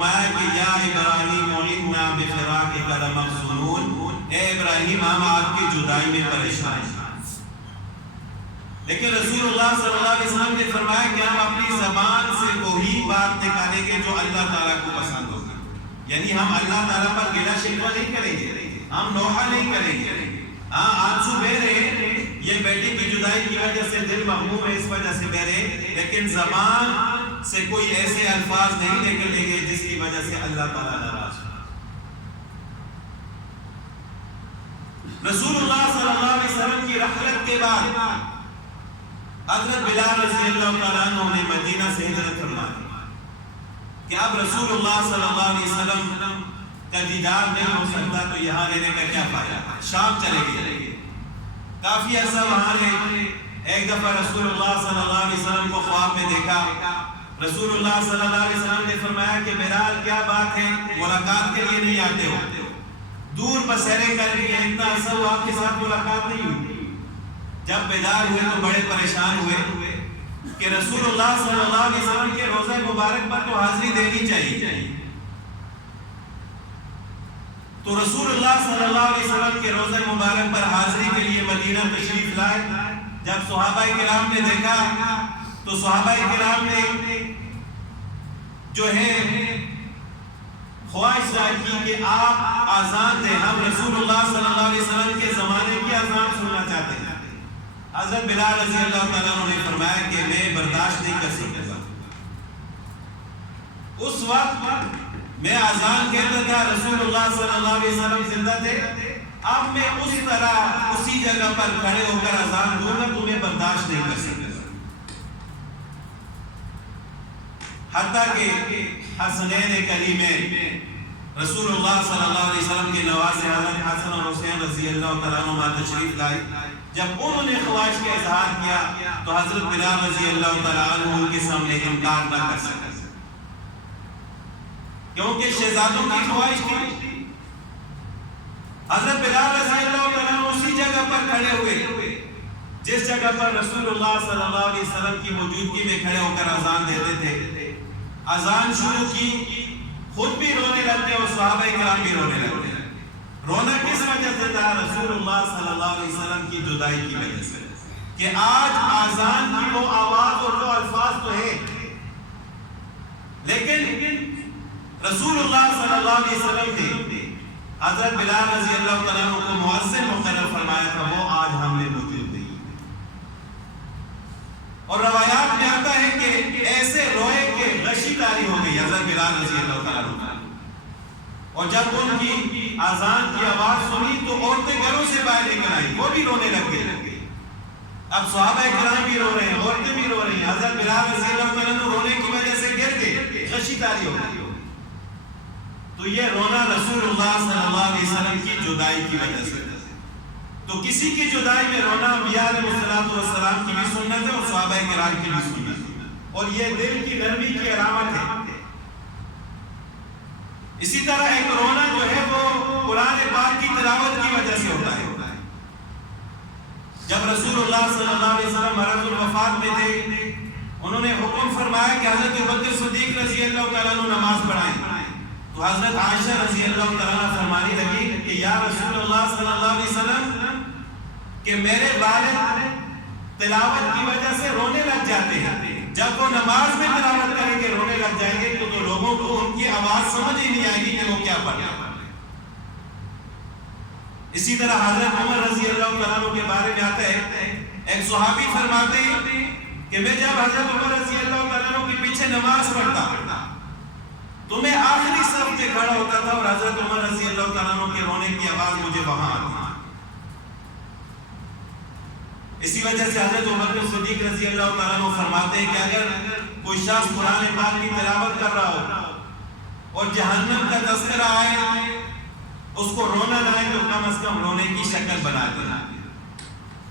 کہ یا ابراہیم انا بفراقک لمحزونون، اے ابراہیم ہم آپ کی جدائی میں پریشان ہیں۔ لیکن رسول اللہ صلی اللہ علیہ وسلم نے فرمایا کہ ہم اپنی زبان سے وہی بات نکالیں گے جو اللہ تعالیٰ کو پسند ہوگی، یعنی ہم اللہ تعالیٰ پر گلہ شکوہ نہیں کریں گے، ہم نوحہ نہیں کریں گے۔ ہاں آنسو بہہ رہے ہیں، یہ بیٹے کی جدائی کی وجہ سے دل مغموم ہے، اس وجہ سے بہہ رہے ہیں، لیکن زبان سے کوئی ایسے الفاظ نہیں نکلیں گے جس کی وجہ سے اللہ تعالیٰ ناراض ہو۔ رسول اللہ صلی اللہ علیہ وسلم کی رحلت کے بعد حضرت بلال رضی اللہ تعالیٰ عنہ نے مدینہ سے ہجرت فرما دی کہ اب رسول اللہ صلی اللہ علیہ وسلم کا دیدار نہیں ہو سکتا تو یہاں رہنے کا کیا فائدہ، شام چلے گئے، کافی عرصہ وہاں رہے۔ ایک دفعہ رسول اللہ صلی اللہ علیہ وسلم کو خواب میں دیکھا، رسول اللہ صلی اللہ علیہ وسلم نے فرمایا کہ بلال کیا بات ہے، ملاقات کے لیے نہیں آتے ہو، دور بسیرے کر لیے اتنا عرصہ ہوا آپ کے ساتھ ملاقات نہیں ہوئی۔ جب بیدار ہوئے تو بڑے پریشان ہوئے کہ رسول اللہ صلی اللہ علیہ وسلم کے روزہ مبارک پر تو حاضری دینی چاہیے، تو رسول اللہ صلی اللہ علیہ وسلم کے روزہ مبارک پر حاضری کے لیے مدینہ تشریف لائے۔ جب صحابہ کرام نے دیکھا تو صحابہ کرام نے جو ہے خواہش ظاہر کی کہ آپ آزان دیں، ہم رسول اللہ صلی اللہ علیہ وسلم کے زمانے کی آزان سننا چاہتے ہیں۔ حضرت بلال رضی اللہ تعالیٰ عنہ نے فرمایا کہ میں برداشت نہیں کر سکتا، اس وقت میں آزان کہتا تھا، رسول اللہ صلی اللہ علیہ وسلم زندہ تھے، اب میں اس طرح اسی جگہ پر کھڑے ہو کر آزان دوں گا، تمہیں برداشت نہیں کر سکتا۔ حتیٰ کہ حسنین کریمین رسول اللہ صلی اللہ علیہ وسلم کے نواسے حضرت حسن اور حسین رضی اللہ تعالیٰ عنہ تشریف لائے، جب انہوں نے خواہش کا اظہار کیا تو حضرت بلال رضی اللہ تعالیٰ عنہ ان کے سامنے انکار نہ کر سکے، کیونکہ شہزادوں کی خواہش تھی۔ حضرت بلال رضی اللہ تعالیٰ عنہ اسی جگہ پر کھڑے ہوئے جس جگہ پر رسول اللہ صلی اللہ علیہ وسلم کی موجودگی میں کھڑے ہو کر اذان دیتے تھے۔ اذان شروع کی، خود بھی رونے لگتے اور صحابہ کرام بھی رونے لگتے۔ رونا کس وجہ سے تھا؟ رسول اللہ صلی اللہ علیہ وسلم کی جدائی کی وجہ سے، کہ آج اذان کی وہ آواز اور وہ الفاظ تو ہے، لیکن رسول اللہ صلی اللہ علیہ وسلم نے حضرت بلال رضی اللہ تعالیٰ عنہ کو مؤذن مقرر فرمایا تھا، وہ آج ہم نے موجود نہیں۔ اور روایات میں آتا ہے کہ ایسے روئے کہ غشی طاری ہو گئی حضرت بلال رضی اللہ تعالیٰ عنہ، اور جب ان کی اذان کی آواز سنی تو عورتیں گھروں سے باہر نکل آئی، وہ بھی رونے لگ گئی۔ اب صحابہ کرام بھی رو رہے ہیں، عورتیں بھی رو رہی ہیں، حضرت بلال رضی اللہ تعالیٰ عنہ رونے کی وجہ سے گر گئے، غشی طاری ہو گئی۔ تو یہ رونا رسول اللہ صلی اللہ علیہ وسلم کی جدائی کی وجہ سے۔ تو کسی کی جدائی میں رونا انبیاء علیہ السلام کی بھی سنت ہے اور صحابہ کرام کی بھی سنت ہے، اور یہ دل کی نرمی کی علامت ہے۔ اسی طرح ایک رونا جو ہے وہ قرآن پاک کی تلاوت کی وجہ سے ہوتا ہے۔ جب رسول اللہ صلی اللہ علیہ وسلم مرض الوفات میں تھے، انہوں نے حکم فرمایا کہ حضرت ابوبکر صدیق رضی اللہ تعالیٰ عنہ نماز پڑھائیں، تو حضرت عائشہ رضی اللہ تعالیٰ عنہ فرمانے لگی کہ یا رسول اللہ صلی اللہ علیہ وسلم کہ میرے والد تلاوت کی وجہ سے رونے لگ جاتے ہیں، جب وہ نماز میں تلاوت کریں گے رونے لگ جائیں گے تو لوگوں کو ان کی آواز سمجھ ہی نہیں آئے گی کہ وہ کیا پڑھ رہے ہیں۔ اسی طرح حضرت عمر رضی اللہ تعالیٰ عنہ کے بارے میں آتا ہے، ایک صحابی فرماتے ہیں کہ میں جب حضرت عمر رضی اللہ تعالیٰ عنہ کے پیچھے نماز پڑھتا تو میں آخری صف میں کھڑا ہوتا تھا اور حضرت عمر رضی اللہ تعالیٰ عنہ کے رونے کی آواز مجھے وہاں آتی۔ اسی وجہ سے حضرت عمر صدیق رضی اللہ تعالیٰ عنہ فرماتے ہیں کہ اگر کوئی شخص قرآن پاک کی تلاوت کر رہا ہو اور جہنم کا تذکرہ آئے، اس کو رونا نہ آئے تو کم از کم رونے کی شکل بنا دینا،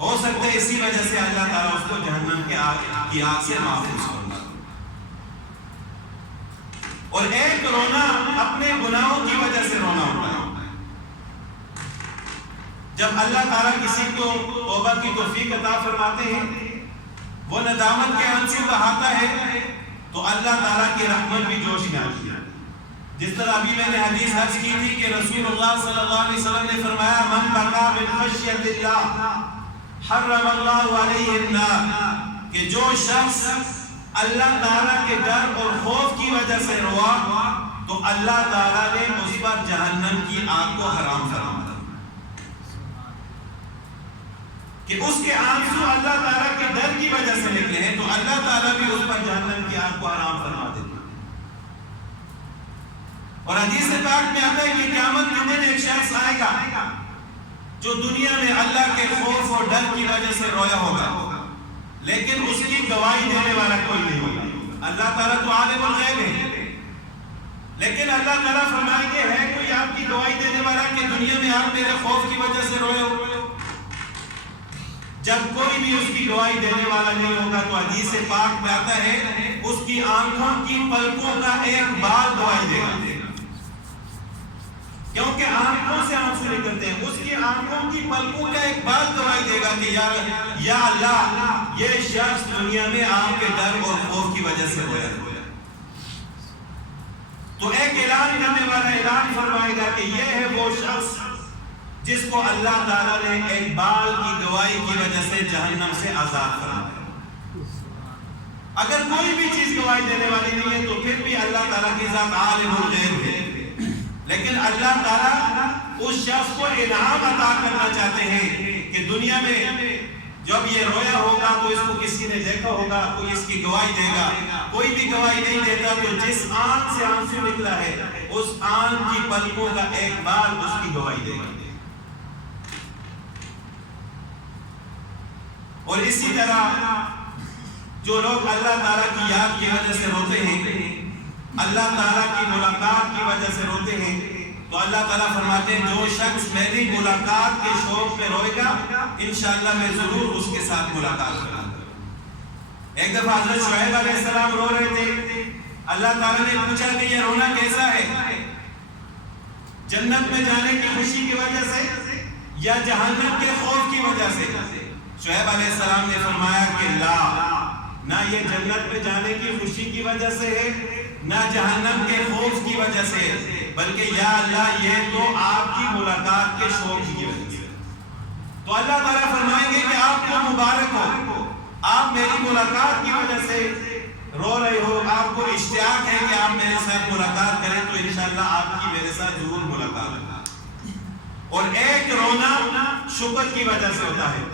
ہو سکتا ہے اسی وجہ سے اللہ تعالیٰ اس کو جہنم کی آگ سے محفوظ کرنا۔ اور ایک رونا اپنے گناہوں کی وجہ سے رونا ہوتا ہے۔ جب اللہ تعالیٰ کسی کو توبہ کی توفیق عطا فرماتے ہیں، وہ ندامت کے آنسو بہاتا ہے تو اللہ تعالیٰ کی رحمت بھی جوش میں آتی ہے۔ جس طرح ابھی میں نے حدیث عرض کی تھی کہ رسول اللہ صلی اللہ علیہ وسلم نے فرمایا من بقا من خشیت اللہ حرم اللہ علیہ النار، کہ جو شخص اللہ تعالیٰ کے ڈر اور خوف کی وجہ سے روا تو اللہ تعالیٰ نے اس پر جہنم کی آگ کو حرام فرمایا، کہ اس کے آنسو اللہ تعالیٰ کے ڈر کی وجہ سے نکلے ہیں تو اللہ تعالیٰ بھی اس پر جہنم کی آگ کو حرام فرما دیتے ہیں۔ اور حدیث پاک میں آتا ہے کہ قیامت کے دن ایک شخص آئے گا جو دنیا میں اللہ کے خوف اور ڈر کی وجہ سے رویا ہوگا، لیکن اس کی گواہی دینے والا کوئی نہیں ہوگا۔ اللہ تعالیٰ تو عالم الغیب ہے، لیکن اللہ تعالیٰ فرمائیں گے ہے کوئی آپ کی گواہی دینے والا کہ دنیا میں آپ میرے خوف کی وجہ سے روئے ہو؟ جب کوئی بھی اس کی گواہی دینے والا نہیں ہوگا تو حدیث پاک میں آتا ہے اس کی آنکھوں کی پلکوں کا ایک بال گواہی دے گا، کیونکہ آنکھوں سے آنسو نکلتے ہیں، اس کی آنکھوں کی پلکوں کا ایک بال گواہی دے گا کہ یا اللہ یہ شخص دنیا میں آپ کے ڈر اور خوف کی وجہ سے رویا۔ تو ایک اعلان کرنے والا اعلان فرمائے گا کہ یہ ہے وہ شخص جس کو اللہ تعالیٰ نے ایک بال کی گواہی کی وجہ سے جہنم سے آزاد فرمایا۔ اگر کوئی بھی چیز گواہی دینے والی نہیں ہے تو پھر بھی اللہ تعالیٰ کی ذات عالم الغیب ہے، لیکن اللہ تعالیٰ اس شخص کو انعام عطا کرنا چاہتے ہیں کہ دنیا میں جب یہ رویا ہوگا تو اس کو کسی نے دیکھا ہوگا، کوئی اس کی گواہی دے گا، کوئی بھی گواہی نہیں دیتا تو جس آنکھ سے آنسو نکلا ہے اس آنکھ کی پلکوں کا ایک بال اس کی گواہی دے گا۔ اور اسی طرح جو لوگ اللہ تعالیٰ کی یاد کی وجہ سے روتے ہیں، اللہ تعالیٰ کی ملاقات کی وجہ سے روتے ہیں، تو اللہ تعالیٰ فرماتے ہیں جو شخص میری ملاقات کے شوق میں روئے گا انشاءاللہ میں ضرور اس کے ساتھ ملاقات کروں گا۔ ایک دفعہ حضرت شعیب علیہ السلام رو رہے تھے، اللہ تعالیٰ نے پوچھا کہ یہ رونا کیسا ہے، جنت میں جانے کی خوشی کی وجہ سے یا جہنم کے خوف کی وجہ سے؟ شعیب علیہ السلام نے فرمایا کہ لا، نہ یہ جنت میں جانے کی خوشی کی وجہ سے ہے نہ جہنم کے خوف کی وجہ سے، بلکہ یا اللہ یہ تو آپ کی ملاقات کے شوق کی وجہ سے۔ تو اللہ تعالیٰ فرمائیں گے کہ آپ کو مبارک ہو، آپ میری ملاقات کی وجہ سے رو رہے ہو، آپ کو اشتیاق ہے کہ آپ میرے ساتھ ملاقات کریں تو انشاءاللہ آپ کی میرے ساتھ ضرور ملاقات ہوگی۔ اور ایک رونا شکر کی وجہ سے ہوتا ہے،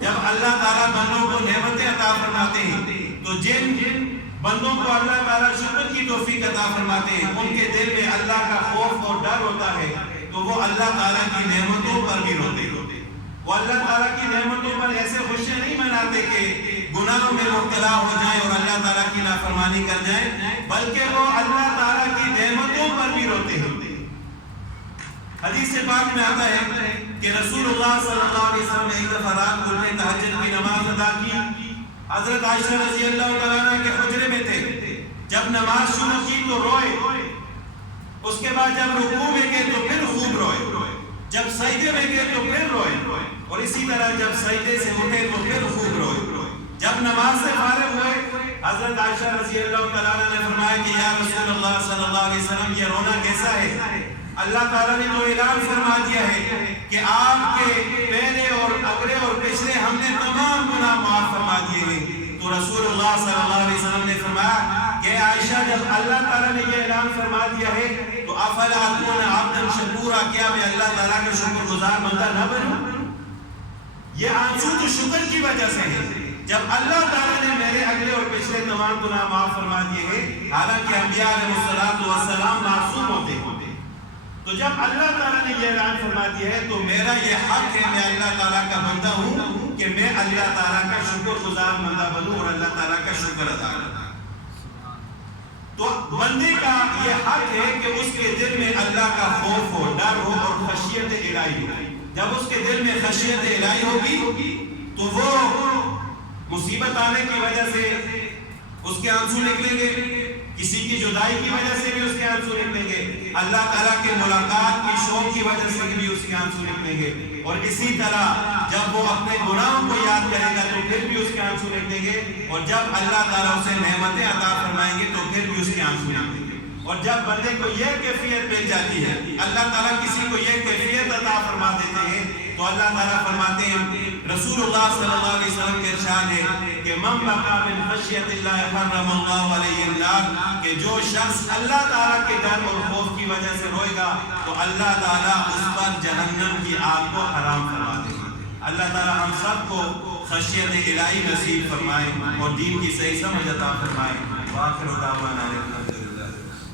جب اللہ تعالیٰ بندوں کو نعمتیں عطا فرماتے ہیں تو جن بندوں کو اللہ تعالیٰ شکر کی توفیق عطا فرماتے ہیں ان کے دل میں اللہ کا خوف اور ڈر ہوتا ہے تو وہ اللہ تعالیٰ کی نعمتوں پر بھی روتے ہیں، وہ اللہ تعالیٰ کی نعمتوں پر ایسے خوشیاں نہیں مناتے کہ گناہوں میں مبتلا ہو جائیں اور اللہ تعالیٰ کی نافرمانی کر جائیں، بلکہ وہ اللہ تعالیٰ کی نعمتوں پر بھی روتے ہیں۔ حدیث پاک میں آتا ہے کہ رسول اللہ صلی اللہ علیہ وسلم نے ایک دفعہ رات کو تہجد کی نماز ادا کی، حضرت عائشہ رضی اللہ تعالیٰ عنہ کے حجرے میں تھے، جب نماز شروع کی تو روئے، اس کے بعد جب رکوع میں گئے تو پھر خوب روئے، جب سجدے میں گئے تو پھر روئے، اور اسی طرح جب سجدے سے اٹھے تو پھر خوب روئے۔ جب نماز سے فارغ ہوئے حضرت عائشہ رضی اللہ تعالیٰ عنہ نے فرمایا کہ یا رسول اللہ صلی اللہ علیہ وسلم یہ رونا کیسا ہے؟ اللہ تعالیٰ نے تو اعلان فرما دیا ہے کہ آپ کے پہلے اور اگلے اور پچھلے ہم نے تمام گناہ معاف فرما دیے ہیں۔ تو رسول اللہ صلی اللہ علیہ وسلم نے فرمایا کہ عائشہ جب اللہ تعالیٰ نے یہ اعلان فرما دیا ہے تو افلا اکون عبدا شکورا، کیا میں اللہ تعالیٰ کا شکر گزار بندہ نہ بنوں؟ یہ آنسو تو شکر کی وجہ سے ہے، جب اللہ تعالیٰ نے میرے اگلے اور پچھلے تمام گناہ معاف فرما دیے ہیں، حالانکہ انبیاء علیہ السلام معصوم ہوتے ہیں، تو جب اللہ تعالیٰ نے یہ اعلان فرما دیا ہے تو میرا یہ حق ہے، میں اللہ تعالیٰ کا بندہ ہوں کہ میں اللہ تعالیٰ کا شکر گزار بندہ بنوں اور اللہ تعالیٰ کا شکر ادا کروں۔ تو بندے کا یہ حق ہے کہ اس کے دل میں اللہ کا خوف ہو، ڈر ہو اور خشیت الہی ہو۔ جب اس کے دل میں خشیت الہی ہوگی تو وہ مصیبت آنے کی وجہ سے اس کے آنسو نکلیں گے، کسی کی جدائی کی وجہ سے بھی اس کے آنسو نکلیں گے، اللہ تعالیٰ کے ملاقات کی شوق کی وجہ سے بھی اس کے آنسو نکلیں گے، اور اسی طرح جب وہ اپنے گناہوں کو یاد کرے گا تو پھر بھی اس کے آنسو نکلیں گے، اور جب اللہ تعالیٰ اسے نعمتیں عطا فرمائیں گے تو پھر بھی اس کے آنسو نکلیں گے۔ اور جب بندے کو یہ کیفیت مل جاتی ہے، اللہ تعالیٰ کسی کو یہ کیفیت عطا فرما دیتے ہیں، تو اللہ تعالیٰ فرماتے ہیں، رسول اللہ صلی اللہ علیہ وسلم کے ارشاد ہے کہ من بقى من خشیت اللہ حرم اللہ علیہ النار، کہ جو شخص اللہ تعالیٰ کے ڈر اور خوف کی وجہ سے روئے گا تو اللہ تعالیٰ اس پر جہنم کی آگ کو حرام فرما دے گا۔ اللہ تعالیٰ ہم سب کو خشیت الہی نصیب فرمائے اور دین کی صحیح سمجھ عطا فرمائے۔ وآخر دعوانا الحمدللہ۔